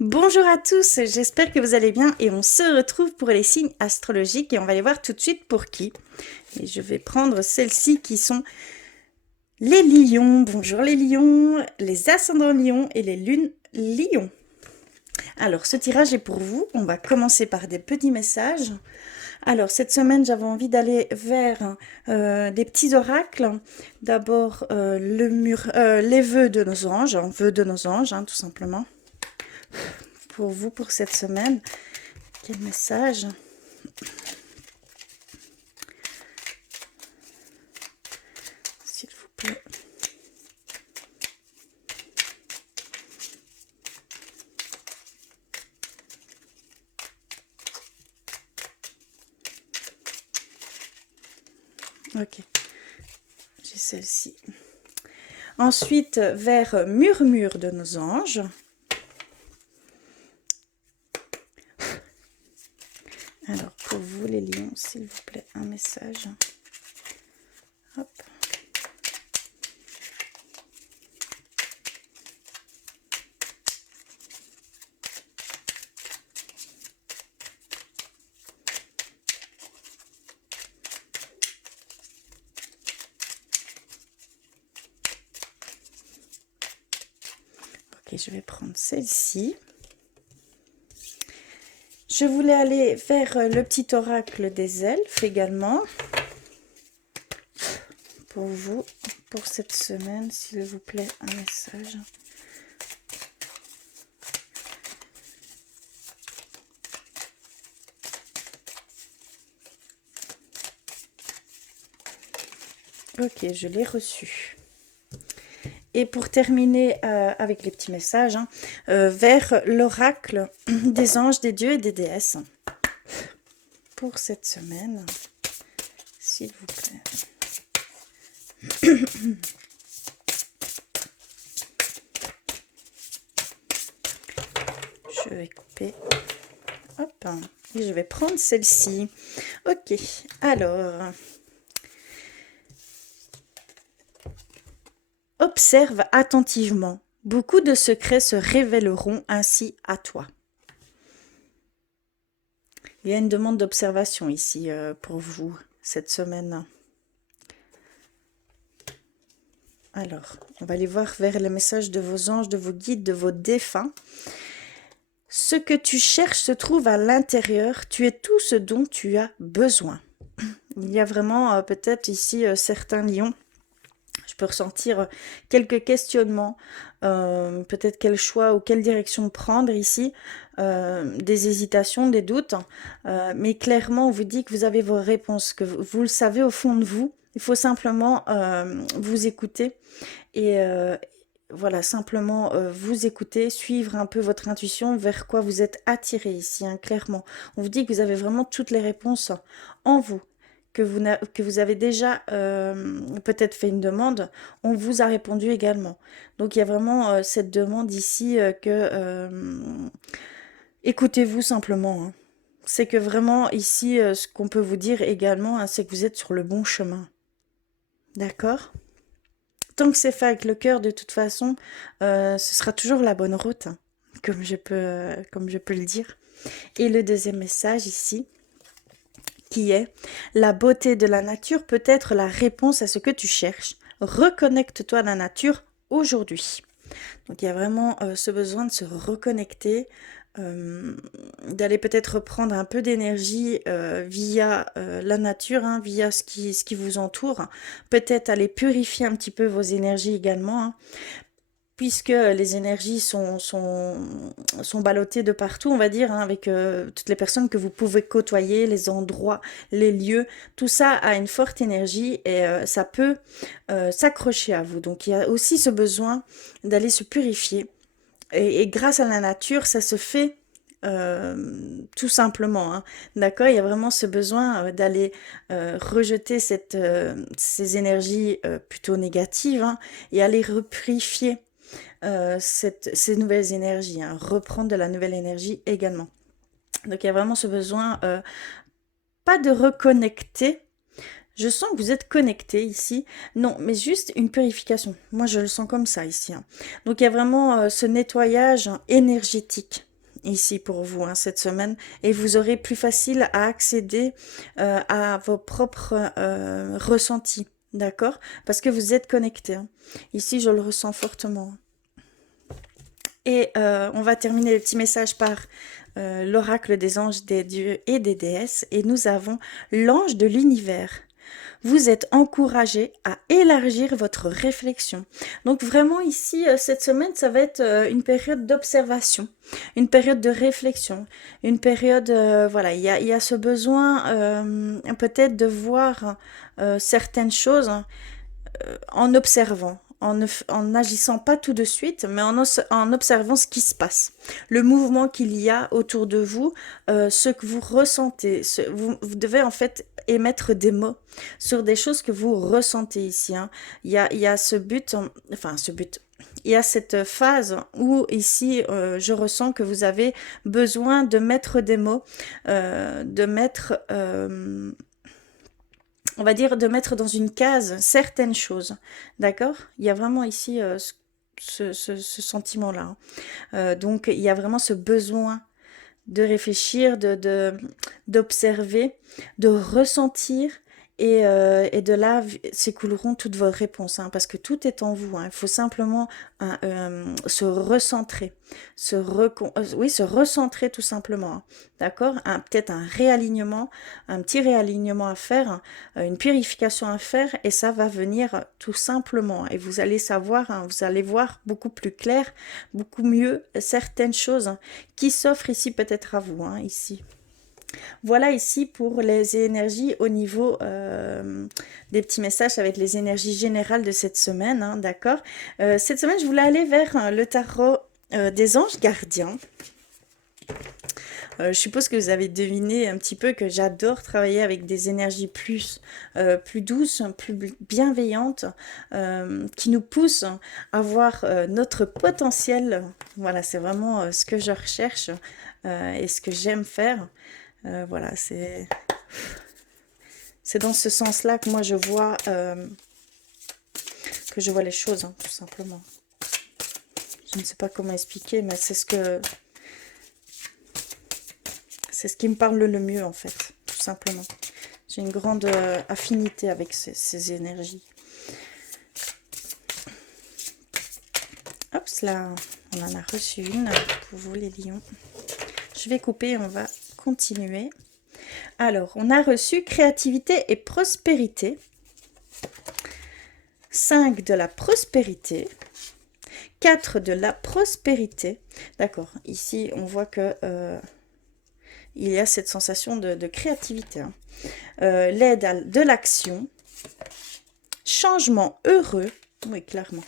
Bonjour à tous, j'espère que vous allez bien et on se retrouve pour les signes astrologiques et on va les voir tout de suite pour qui. Et je vais prendre celles-ci qui sont les lions. Bonjour les lions, les ascendants lions et les lunes lions. Alors ce tirage est pour vous, on va commencer par des petits messages. Alors cette semaine j'avais envie d'aller vers des petits oracles. D'abord les vœux de nos anges, tout simplement. Pour vous pour cette semaine. Quel message? S'il vous plaît. Ok, j'ai celle-ci. Ensuite, vers murmure de nos anges. Alors, pour vous les lions, s'il vous plaît, un message. Hop. Ok, je vais prendre celle-ci. Je voulais aller vers le petit oracle des elfes également. Pour vous, pour cette semaine, s'il vous plaît, un message. Ok, je l'ai reçu. Et pour terminer avec les petits messages, vers l'oracle des anges, des dieux et des déesses. Pour cette semaine, s'il vous plaît. Je vais couper. Hop. Et je vais prendre celle-ci. Ok, alors... Observe attentivement. Beaucoup de secrets se révéleront ainsi à toi. Il y a une demande d'observation ici pour vous cette semaine. Alors, on va aller voir vers les messages de vos anges, de vos guides, de vos défunts. Ce que tu cherches se trouve à l'intérieur. Tu es tout ce dont tu as besoin. Il y a vraiment peut-être ici certains lions. Je peux ressentir quelques questionnements, peut-être quel choix ou quelle direction prendre ici, des hésitations, des doutes, mais clairement on vous dit que vous avez vos réponses, que vous le savez au fond de vous. Il faut simplement vous écouter et voilà, simplement vous écouter, suivre un peu votre intuition, vers quoi vous êtes attiré ici, hein, clairement. On vous dit que vous avez vraiment toutes les réponses en vous. Que vous avez déjà peut-être fait une demande, on vous a répondu également. Donc il y a vraiment cette demande ici écoutez-vous simplement. Hein. C'est que vraiment ici, ce qu'on peut vous dire également, hein, c'est que vous êtes sur le bon chemin. D'accord? Tant que c'est fait avec le cœur, de toute façon, ce sera toujours la bonne route, hein, comme je peux le dire. Et le deuxième message ici, qui est la beauté de la nature peut être la réponse à ce que tu cherches. Reconnecte-toi à la nature aujourd'hui. Donc il y a vraiment ce besoin de se reconnecter, d'aller peut-être reprendre un peu d'énergie via la nature, hein, via ce qui vous entoure. Peut-être aller purifier un petit peu vos énergies également. Hein, puisque les énergies sont ballottées de partout, on va dire, hein, avec toutes les personnes que vous pouvez côtoyer, les endroits, les lieux, tout ça a une forte énergie et ça peut s'accrocher à vous. Donc il y a aussi ce besoin d'aller se purifier. Et grâce à la nature, ça se fait tout simplement. Hein. D'accord? Il y a vraiment ce besoin d'aller rejeter ces énergies plutôt négatives, hein, et aller repurifier ces nouvelles énergies, hein, reprendre de la nouvelle énergie également. Donc il y a vraiment ce besoin, pas de reconnecter. Je sens que vous êtes connecté ici. Non, mais juste une purification. Moi, je le sens comme ça ici. Hein. Donc il y a vraiment ce nettoyage, hein, énergétique. ici pour vous hein, cette semaine et vous aurez plus facile à accéder à vos propres ressentis, d'accord? Parce que vous êtes connectés. Hein. Ici, je le ressens fortement. Et on va terminer le petit message par l'oracle des anges, des dieux et des déesses. Et nous avons l'ange de l'univers. Vous êtes encouragé à élargir votre réflexion. Donc vraiment ici, cette semaine, ça va être une période d'observation, une période de réflexion, une période, voilà, il y a ce besoin peut-être de voir certaines choses en observant. En n'agissant pas tout de suite, mais en observant ce qui se passe, le mouvement qu'il y a autour de vous, ce que vous ressentez. Vous devez en fait émettre des mots sur des choses que vous ressentez ici. Hein. Il y a ce but, enfin ce but, il y a cette phase où ici, je ressens que vous avez besoin de mettre des mots, de mettre on va dire, de mettre dans une case certaines choses. D'accord? Il y a vraiment ici ce sentiment-là. Hein. Donc, il y a vraiment ce besoin de réfléchir, d'observer, de ressentir. Et de là s'écouleront toutes vos réponses, hein, parce que tout est en vous. Hein. Il faut simplement se recentrer, oui, se recentrer tout simplement. Hein. D'accord? Peut-être un réalignement, un petit réalignement à faire, hein, une purification à faire, et ça va venir tout simplement. Et vous allez savoir, hein, vous allez voir beaucoup plus clair, beaucoup mieux certaines choses hein, qui s'offrent ici peut-être à vous, hein, ici. Voilà ici pour les énergies au niveau des petits messages avec les énergies générales de cette semaine, hein, d'accord? Cette semaine, je voulais aller vers le tarot des anges gardiens. Je suppose que vous avez deviné un petit peu que j'adore travailler avec des énergies plus douces, plus bienveillantes, qui nous poussent à voir notre potentiel. Voilà, c'est vraiment ce que je recherche et ce que j'aime faire. Voilà, c'est dans ce sens-là que moi je vois les choses, hein, tout simplement. Je ne sais pas comment expliquer, mais c'est ce qui me parle le mieux en fait, tout simplement. J'ai une grande affinité avec ces énergies. Hop là, on en a reçu une pour vous les lions. Je vais couper, on va continuer. Alors, on a reçu créativité et prospérité. 5 de la prospérité. 4 de la prospérité. D'accord, ici on voit que il y a cette sensation de créativité. Hein. L'aide de l'action. Changement heureux. Oui, clairement.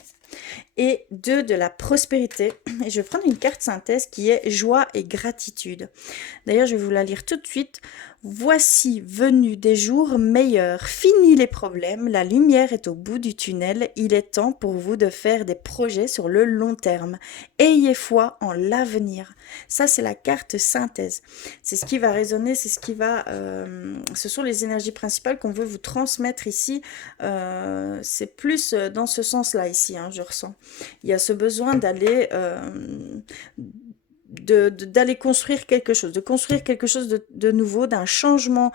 Et 2 de la prospérité. Et je vais prendre une carte synthèse qui est joie et gratitude. D'ailleurs, je vais vous la lire tout de suite. Voici venus des jours meilleurs, fini les problèmes, la lumière est au bout du tunnel, il est temps pour vous de faire des projets sur le long terme. Ayez foi en l'avenir. Ça, c'est la carte synthèse. C'est ce qui va résonner, c'est ce qui va... ce sont les énergies principales qu'on veut vous transmettre ici. C'est plus dans ce sens-là ici, hein, je ressens. Il y a ce besoin d'aller... d'aller construire quelque chose, de construire quelque chose de nouveau, d'un changement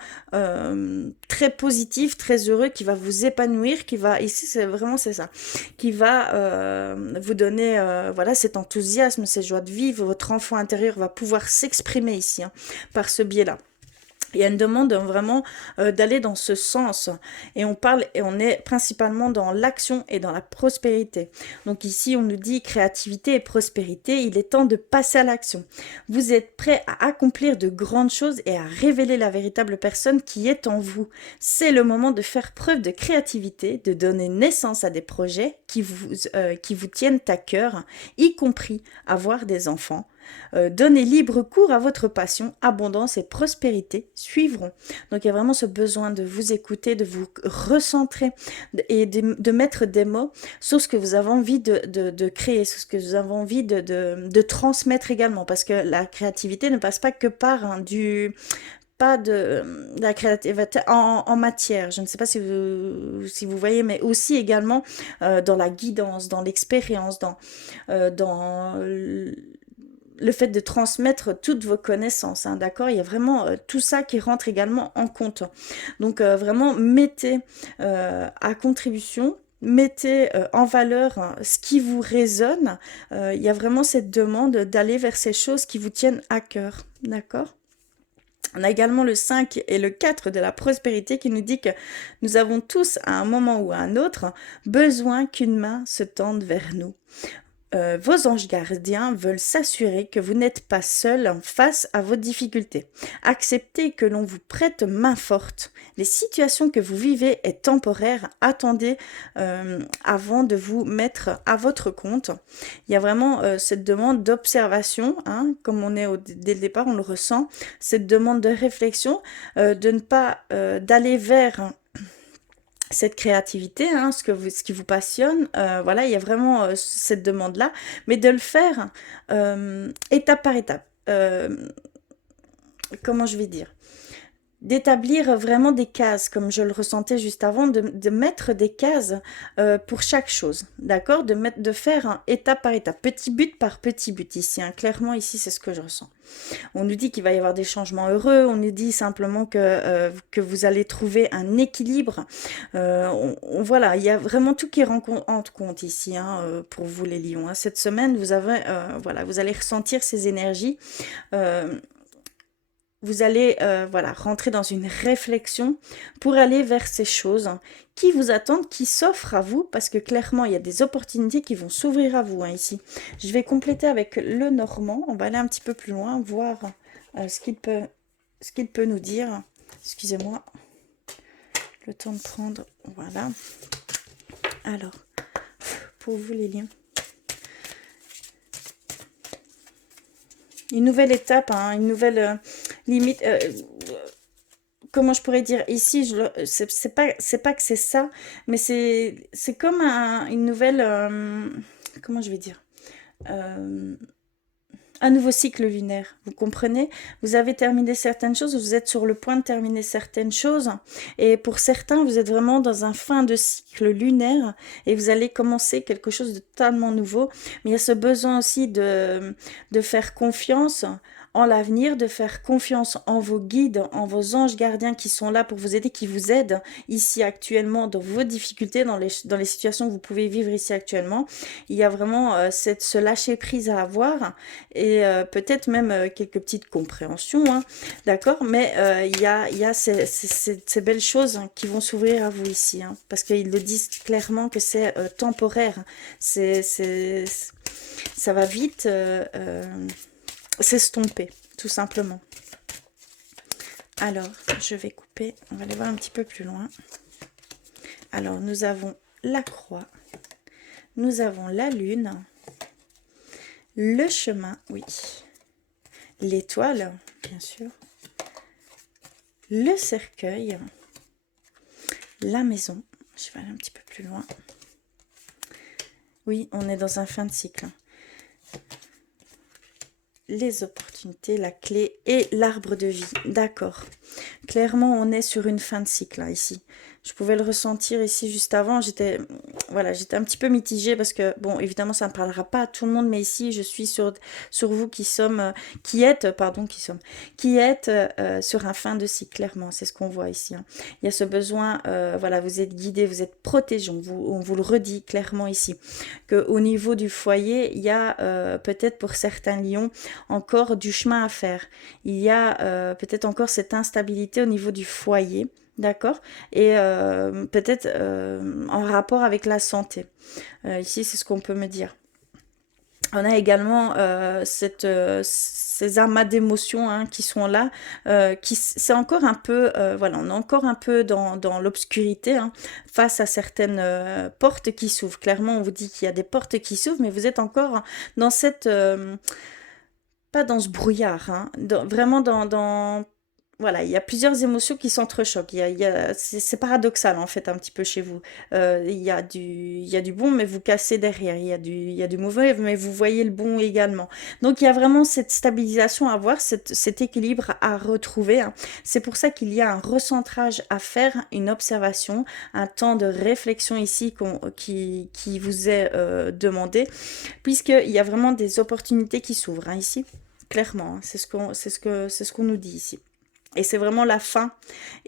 très positif, très heureux, qui va vous épanouir, qui va, ici c'est vraiment c'est ça, qui va vous donner voilà cet enthousiasme, cette joie de vivre, votre enfant intérieur va pouvoir s'exprimer ici, hein, par ce biais-là. Il y a une demande vraiment d'aller dans ce sens et on parle et on est principalement dans l'action et dans la prospérité. Donc ici on nous dit créativité et prospérité, il est temps de passer à l'action. Vous êtes prêt à accomplir de grandes choses et à révéler la véritable personne qui est en vous. C'est le moment de faire preuve de créativité, de donner naissance à des projets qui vous tiennent à cœur, y compris avoir des enfants. Donnez libre cours à votre passion, abondance et prospérité suivront. Donc il y a vraiment ce besoin de vous écouter, de vous recentrer et de mettre des mots sur ce que vous avez envie de créer, sur ce que vous avez envie de transmettre également, parce que la créativité ne passe pas que par pas de la créativité en matière, je ne sais pas si vous voyez, mais aussi également dans la guidance, dans l'expérience, dans le fait de transmettre toutes vos connaissances, hein, d'accord? Il y a vraiment tout ça qui rentre également en compte. Donc vraiment, mettez à contribution, mettez en valeur ce qui vous résonne. Il y a vraiment cette demande d'aller vers ces choses qui vous tiennent à cœur, d'accord? On a également le 5 et le 4 de la prospérité qui nous dit que nous avons tous, à un moment ou à un autre, besoin qu'une main se tende vers nous. Vos anges gardiens veulent s'assurer que vous n'êtes pas seul face à vos difficultés. Acceptez que l'on vous prête main forte. Les situations que vous vivez est temporaire. Attendez avant de vous mettre à votre compte. Il y a vraiment cette demande d'observation, hein, comme on est dès le départ, on le ressent. Cette demande de réflexion, de ne pas d'aller vers cette créativité, hein, ce qui vous passionne, voilà, il y a vraiment cette demande-là, mais de le faire étape par étape. Comment je vais dire? D'établir vraiment des cases, comme je le ressentais juste avant, de mettre des cases pour chaque chose, d'accord? De faire étape par étape, petit but par petit but ici, hein. Clairement ici c'est ce que je ressens. On nous dit qu'il va y avoir des changements heureux, on nous dit simplement que vous allez trouver un équilibre. Voilà, il y a vraiment tout qui rentre en compte ici, hein, pour vous les lions, hein. Cette semaine, voilà, vous allez ressentir ces énergies. Vous allez voilà, rentrer dans une réflexion pour aller vers ces choses qui vous attendent, qui s'offrent à vous, parce que clairement, il y a des opportunités qui vont s'ouvrir à vous, hein, ici. Je vais compléter avec le normand. On va aller un petit peu plus loin, voir ce qu'il peut nous dire. Excusez-moi, le temps de prendre. Voilà. Alors, pour vous les lions. Une nouvelle étape, hein, une nouvelle limite. Comment je pourrais dire ici, c'est pas que c'est ça, mais c'est comme une nouvelle. Comment je vais dire? Un nouveau cycle lunaire, vous comprenez? Vous avez terminé certaines choses, vous êtes sur le point de terminer certaines choses, et pour certains, vous êtes vraiment dans un fin de cycle lunaire, et vous allez commencer quelque chose de totalement nouveau, mais il y a ce besoin aussi de faire confiance en l'avenir, de faire confiance en vos guides, en vos anges gardiens qui sont là pour vous aider, qui vous aident ici actuellement dans vos difficultés, dans les situations que vous pouvez vivre ici actuellement. Il y a vraiment ce lâcher prise à avoir, et peut-être même quelques petites compréhensions, hein, d'accord, mais il y a ces belles choses, hein, qui vont s'ouvrir à vous ici, hein, parce qu'ils le disent clairement que c'est temporaire, ça va vite s'estomper, tout simplement. Alors, je vais couper, on va aller voir un petit peu plus loin. Alors, nous avons la croix, nous avons la lune, le chemin, oui, l'étoile, bien sûr, le cercueil, la maison. Je vais aller un petit peu plus loin. Oui, on est dans un fin de cycle. Les opportunités, la clé et l'arbre de vie. D'accord. Clairement, on est sur une fin de cycle, là, ici. Je pouvais le ressentir ici juste avant. J'étais un petit peu mitigée parce que, bon, évidemment, ça ne parlera pas à tout le monde, mais ici, je suis sur vous qui êtes sur un fin de cycle, clairement. C'est ce qu'on voit ici, hein. Il y a ce besoin, voilà, vous êtes guidés, vous êtes protégés. On vous le redit clairement ici. Qu'au niveau du foyer, il y a peut-être pour certains lions encore du chemin à faire. Il y a peut-être encore cette instabilité au niveau du foyer. D'accord? Et peut-être en rapport avec la santé. Ici, c'est ce qu'on peut me dire. On a également ces amas d'émotions, hein, qui sont là. C'est encore un peu, voilà, on est encore un peu dans l'obscurité, hein, face à certaines portes qui s'ouvrent. Clairement, on vous dit qu'il y a des portes qui s'ouvrent, mais vous êtes encore dans cette... pas dans ce brouillard, hein, vraiment dans voilà, il y a plusieurs émotions qui s'entrechoquent. C'est paradoxal en fait un petit peu chez vous. Il y a du bon, mais vous cassez derrière. Il y a du mauvais, mais vous voyez le bon également. Donc il y a vraiment cette stabilisation à avoir, cet équilibre à retrouver, hein. C'est pour ça qu'il y a un recentrage à faire, une observation, un temps de réflexion ici qui vous est demandé, puisqu'il y a vraiment des opportunités qui s'ouvrent, hein, ici. Clairement, hein. C'est ce qu'on nous dit ici. Et c'est vraiment la fin,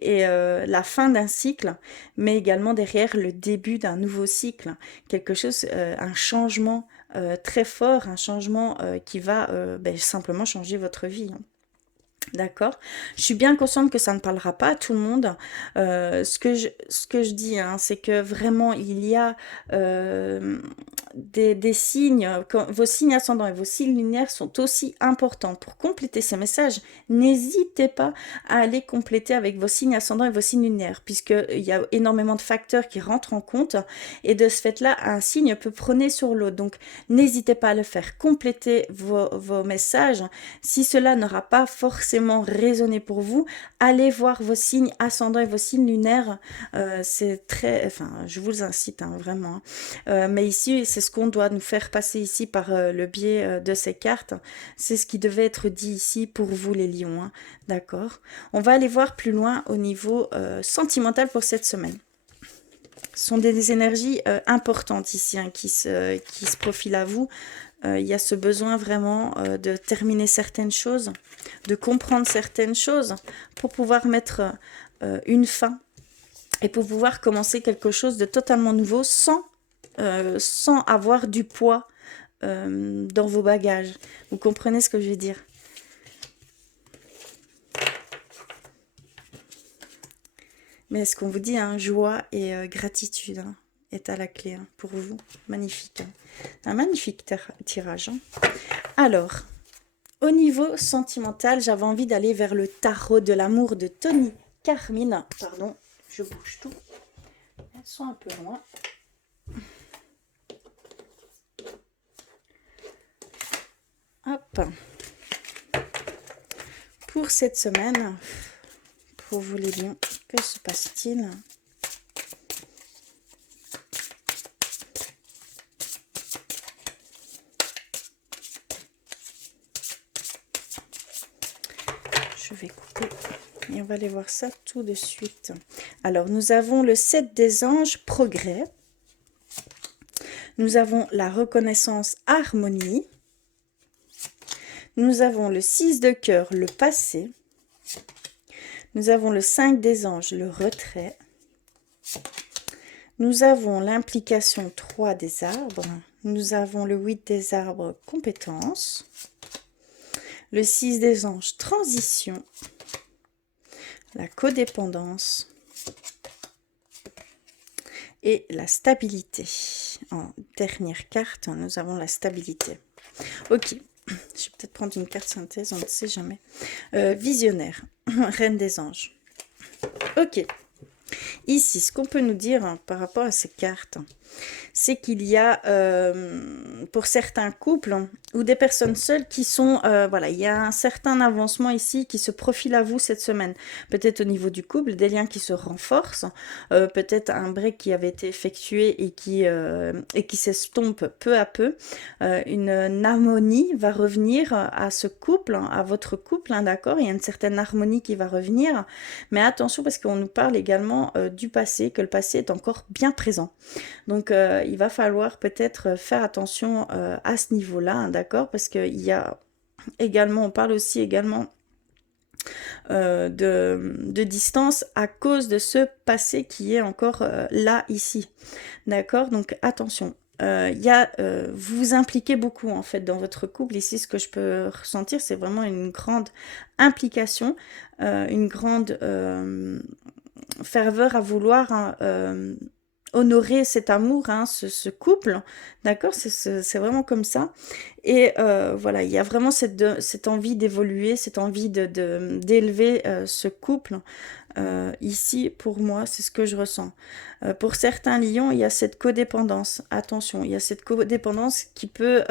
et la fin d'un cycle, mais également derrière le début d'un nouveau cycle. Quelque chose, un changement très fort, un changement qui va simplement changer votre vie, hein. D'accord. Je suis bien consciente que ça ne parlera pas à tout le monde. Ce que je dis, hein, c'est que vraiment, il y a des signes, vos signes ascendants et vos signes lunaires sont aussi importants. Pour compléter ces messages, n'hésitez pas à aller compléter avec vos signes ascendants et vos signes lunaires, puisqu'il y a énormément de facteurs qui rentrent en compte, et de ce fait-là, un signe peut prôner sur l'autre. Donc, n'hésitez pas à le faire. Complétez vos messages. Si cela n'aura pas forcément résonné pour vous, allez voir vos signes ascendants et vos signes lunaires. C'est très, enfin, je vous incite, hein, vraiment, hein. Mais ici, c'est ce qu'on doit nous faire passer ici par le biais de ces cartes. C'est ce qui devait être dit ici pour vous, les lions, hein. D'accord. On va aller voir plus loin au niveau sentimental pour cette semaine. Ce sont des énergies importantes ici, hein, qui se profilent à vous. Il y a ce besoin vraiment de terminer certaines choses, de comprendre certaines choses pour pouvoir mettre une fin et pour pouvoir commencer quelque chose de totalement nouveau sans avoir du poids dans vos bagages. Vous comprenez ce que je veux dire? Mais ce qu'on vous dit, hein, joie et gratitude, hein, est à la clé, hein, pour vous. Magnifique, hein. Un magnifique tirage, hein. Alors, au niveau sentimental, j'avais envie d'aller vers le tarot de l'amour de Tony Carmine. Pardon, je bouge tout. Elles sont un peu loin. Hop. Pour cette semaine, pour vous les lions, que se passe-t-il? Je vais couper et on va aller voir ça tout de suite. Alors, nous avons le 7 des anges, progrès. Nous avons la reconnaissance, harmonie. Nous avons le 6 de cœur, le passé. Nous avons le 5 des anges, le retrait. Nous avons l'implication 3 des arbres. Nous avons le 8 des arbres, compétences. Le 6 des anges, transition. La codépendance. Et la stabilité. En dernière carte, nous avons la stabilité. Ok, je vais peut-être prendre une carte synthèse, on ne sait jamais. Visionnaire, reine des anges. Ok, ici, ce qu'on peut nous dire, hein, par rapport à ces cartes, c'est qu'il y a, pour certains couples, hein, ou des personnes seules qui sont, voilà, il y a un certain avancement ici qui se profile à vous cette semaine. Peut-être au niveau du couple, des liens qui se renforcent, peut-être un break qui avait été effectué et qui s'estompe peu à peu. Une harmonie va revenir à ce couple, hein, à votre couple, hein, d'accord? Il y a une certaine harmonie qui va revenir, mais attention parce qu'on nous parle également du passé, que le passé est encore bien présent. Donc, il va falloir peut-être faire attention à ce niveau-là, hein, d'accord? Parce qu'il y a également, on parle aussi également de distance à cause de ce passé qui est encore là, ici. D'accord? Donc, attention. Vous vous impliquez beaucoup en fait dans votre couple. Ici, ce que je peux ressentir, c'est vraiment une grande implication, une grande ferveur à vouloir, hein, honorer cet amour, hein, ce couple, d'accord, c'est vraiment comme ça. Et voilà, il y a vraiment cette envie d'évoluer, cette envie d'élever ce couple. Ici, pour moi, c'est ce que je ressens. Pour certains lions, il y a cette codépendance. Attention, il y a cette codépendance qui peut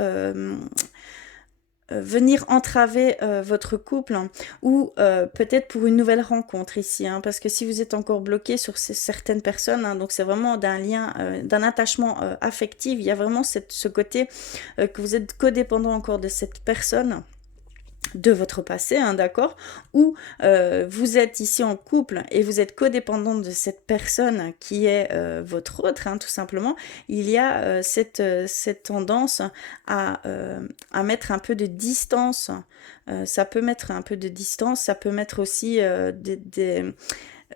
venir entraver votre couple, hein, ou peut-être pour une nouvelle rencontre ici, hein, parce que si vous êtes encore bloqué sur certaines personnes, hein, donc c'est vraiment d'un lien, d'un attachement affectif, il y a vraiment ce côté que vous êtes codépendant encore de cette personne, de votre passé, hein, d'accord, ou vous êtes ici en couple et vous êtes codépendant de cette personne qui est votre autre, hein, tout simplement. Il y a cette tendance à mettre un peu de distance. Ça peut mettre un peu de distance, ça peut mettre aussi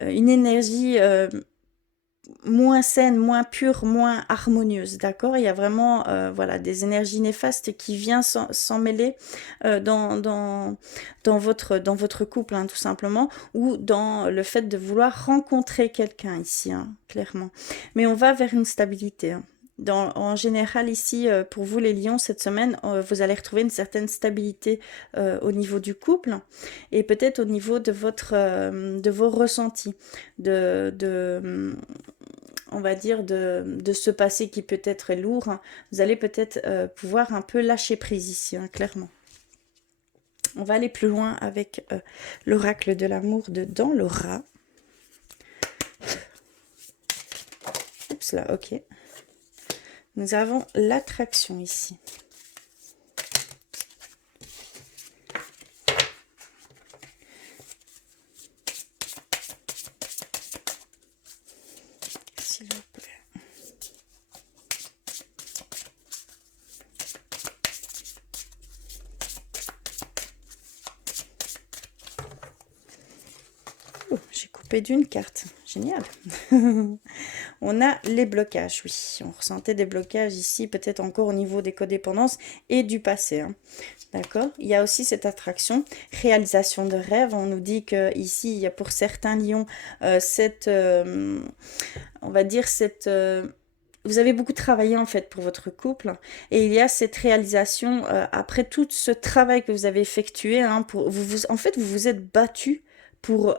une énergie moins saine, moins pure, moins harmonieuse, d'accord? Il y a vraiment voilà, des énergies néfastes qui viennent s'en mêler dans votre couple, hein, tout simplement, ou dans le fait de vouloir rencontrer quelqu'un ici, hein, clairement. Mais on va vers une stabilité, hein. En général, ici, pour vous les lions, cette semaine, vous allez retrouver une certaine stabilité au niveau du couple et peut-être au niveau de vos ressentis, on va dire, de ce passé qui peut-être est lourd, hein. Vous allez peut-être pouvoir un peu lâcher prise ici, hein, clairement. On va aller plus loin avec l'oracle de l'amour de Dans Laura. Oups là, ok. Nous avons l'attraction ici. S'il vous plaît. Oh, j'ai coupé d'une carte. Génial. On a les blocages, oui. On ressentait des blocages ici, peut-être encore au niveau des codépendances et du passé, hein. D'accord. Il y a aussi cette attraction, réalisation de rêve. On nous dit que ici, il y a pour certains lions on va dire vous avez beaucoup travaillé en fait pour votre couple et il y a cette réalisation après tout ce travail que vous avez effectué, hein, en fait vous vous êtes battu pour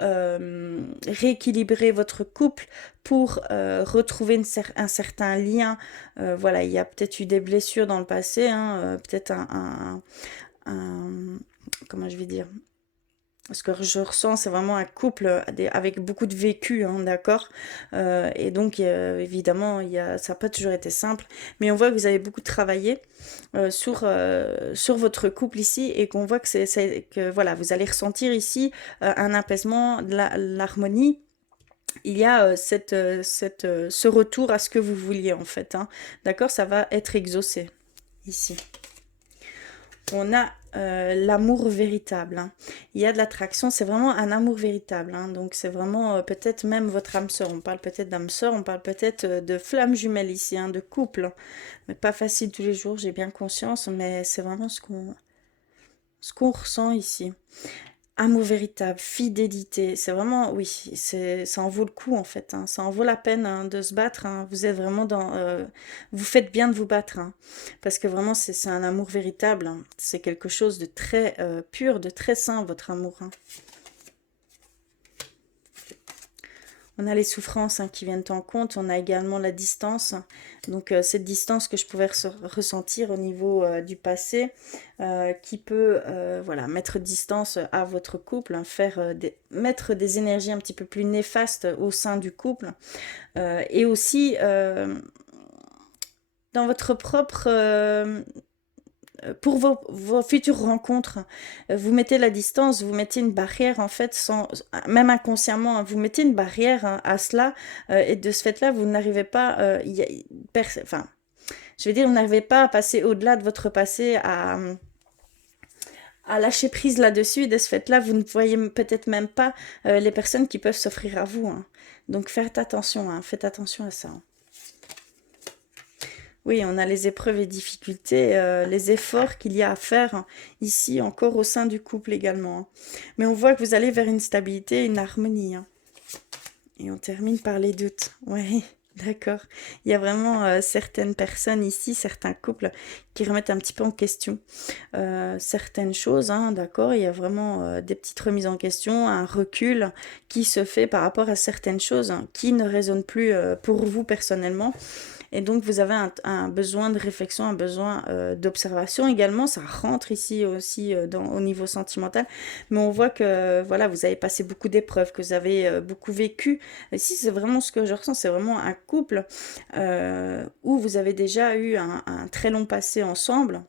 rééquilibrer votre couple, pour retrouver un certain lien. Voilà, il y a peut-être eu des blessures dans le passé, hein, peut-être comment je vais dire, ce que je ressens, c'est vraiment un couple avec beaucoup de vécu, hein, d'accord. Et donc, évidemment, ça n'a pas toujours été simple. Mais on voit que vous avez beaucoup travaillé sur votre couple ici et qu'on voit que voilà, vous allez ressentir ici un apaisement, de l'harmonie. Il y a ce retour à ce que vous vouliez, en fait, hein. D'accord, ça va être exaucé ici. On a l'amour véritable, hein. Il y a de l'attraction, c'est vraiment un amour véritable, hein. Donc c'est vraiment peut-être même votre âme sœur. On parle peut-être d'âme sœur, on parle peut-être de flamme jumelle ici, hein, de couple. Mais pas facile tous les jours, j'ai bien conscience, mais c'est vraiment ce qu'on ressent ici. Amour véritable, fidélité, c'est vraiment, oui, ça en vaut le coup en fait, hein. Ça en vaut la peine, hein, de se battre, hein. Vous êtes vraiment vous faites bien de vous battre, hein, parce que vraiment c'est un amour véritable, hein. C'est quelque chose de très pur, de très sain, votre amour, hein. On a les souffrances, hein, qui viennent en compte. On a également la distance. Donc, cette distance que je pouvais ressentir au niveau du passé, qui peut voilà, mettre distance à votre couple, hein, mettre des énergies un petit peu plus néfastes au sein du couple. Et aussi, dans votre propre pour vos futures rencontres, vous mettez la distance, vous mettez une barrière en fait, même inconsciemment, hein, vous mettez une barrière, hein, à cela, et de ce fait-là, vous n'arrivez pas, enfin, je vais dire, vous n'arrivez pas à passer au-delà de votre passé, à lâcher prise là-dessus, et de ce fait-là, vous ne voyez peut-être même pas les personnes qui peuvent s'offrir à vous, hein. Donc faites attention, hein, faites attention à ça, hein. Oui, on a les épreuves et difficultés, les efforts qu'il y a à faire, hein, ici, encore au sein du couple également, hein. Mais on voit que vous allez vers une stabilité, une harmonie, hein. Et on termine par les doutes. Oui, d'accord. Il y a vraiment certaines personnes ici, certains couples qui remettent un petit peu en question certaines choses, hein, d'accord. Il y a vraiment des petites remises en question, un recul qui se fait par rapport à certaines choses, hein, qui ne résonnent plus pour vous personnellement. Et donc, vous avez un besoin de réflexion, un besoin d'observation également. Ça rentre ici aussi au niveau sentimental. Mais on voit que, voilà, vous avez passé beaucoup d'épreuves, que vous avez beaucoup vécu. Ici, c'est vraiment ce que je ressens. C'est vraiment un couple où vous avez déjà eu un très long passé ensemble.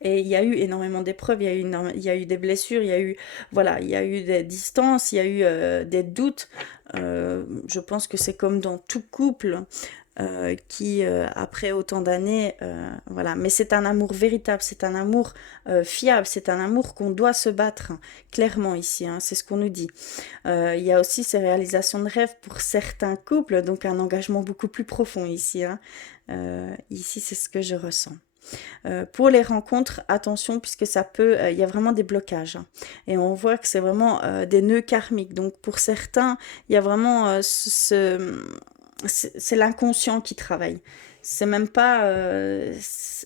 Et il y a eu énormément d'épreuves, il y a eu des blessures, il y a eu, voilà, il y a eu des distances, il y a eu des doutes. Je pense que c'est comme dans tout couple qui, après autant d'années, voilà. Mais c'est un amour véritable, c'est un amour fiable, c'est un amour qu'on doit se battre, hein, clairement ici, hein, c'est ce qu'on nous dit. Il y a aussi ces réalisations de rêve pour certains couples, donc un engagement beaucoup plus profond ici, hein. Ici, c'est ce que je ressens. Pour les rencontres, attention, puisque ça peut, il y a vraiment des blocages, hein. Et on voit que c'est vraiment des nœuds karmiques. Donc pour certains, il y a vraiment c'est l'inconscient qui travaille. C'est même pas,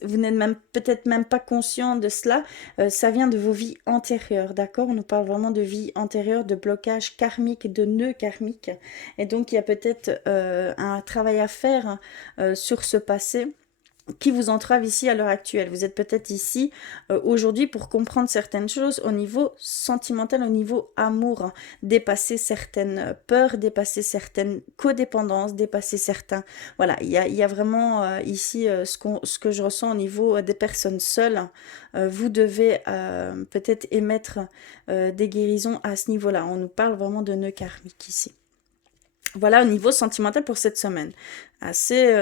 vous n'êtes même peut-être même pas conscient de cela. Ça vient de vos vies antérieures, d'accord? On nous parle vraiment de vie antérieure, de blocage karmique, de nœuds karmiques. Et donc il y a peut-être un travail à faire sur ce passé qui vous entrave ici à l'heure actuelle. Vous êtes peut-être ici aujourd'hui pour comprendre certaines choses au niveau sentimental, au niveau amour, hein. Dépasser certaines peurs, dépasser certaines codépendances, dépasser certains... Voilà, il y a vraiment ici ce que je ressens au niveau des personnes seules. Vous devez peut-être émettre des guérisons à ce niveau-là. On nous parle vraiment de nœuds karmiques ici. Voilà au niveau sentimental pour cette semaine. Assez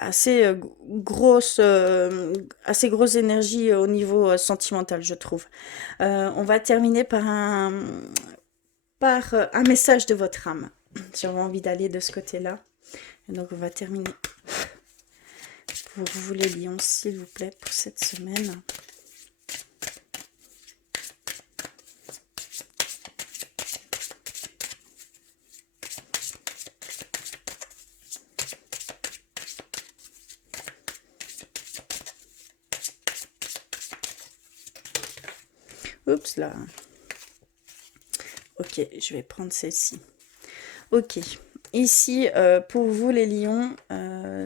assez grosse énergie au niveau sentimental, je trouve. On va terminer par un message de votre âme. J'avais envie d'aller de ce côté-là. Et donc, on va terminer pour vous les lions, s'il vous plaît, pour cette semaine. Oups là. Ok, je vais prendre celle-ci. Ok, ici pour vous les lions,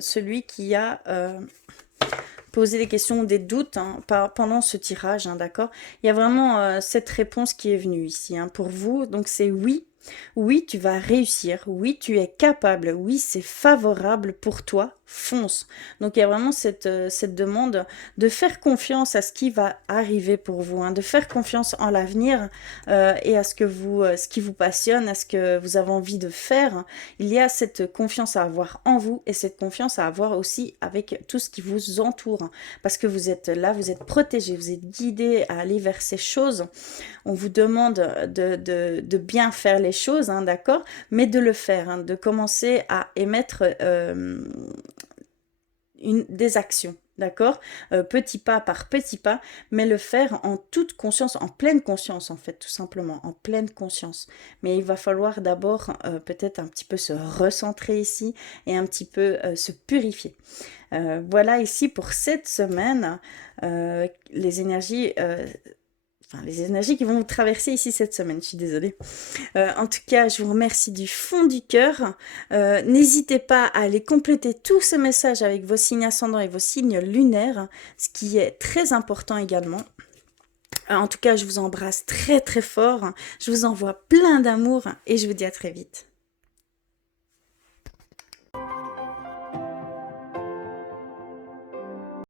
celui qui a posé des questions, des doutes, hein, pendant ce tirage, hein, d'accord? Il y a vraiment cette réponse qui est venue ici, hein, pour vous. Donc c'est oui. Oui, tu vas réussir. Oui, tu es capable. Oui, c'est favorable pour toi. Fonce. Donc il y a vraiment cette demande de faire confiance à ce qui va arriver pour vous, hein, de faire confiance en l'avenir et à ce qui vous passionne, à ce que vous avez envie de faire. Il y a cette confiance à avoir en vous et cette confiance à avoir aussi avec tout ce qui vous entoure, hein, parce que vous êtes là, vous êtes protégé, vous êtes guidé à aller vers ces choses. On vous demande de bien faire les choses, hein, d'accord, mais de le faire, hein, de commencer à émettre des actions, d'accord, petit pas par petit pas, mais le faire en toute conscience, en pleine conscience en fait, tout simplement, en pleine conscience. Mais il va falloir d'abord peut-être un petit peu se recentrer ici et un petit peu se purifier. Voilà ici pour cette semaine, les énergies qui vont vous traverser ici cette semaine, je suis désolée. En tout cas, je vous remercie du fond du cœur. N'hésitez pas à aller compléter tous ces messages avec vos signes ascendants et vos signes lunaires, ce qui est très important également. En tout cas, je vous embrasse très très fort. Je vous envoie plein d'amour et je vous dis à très vite.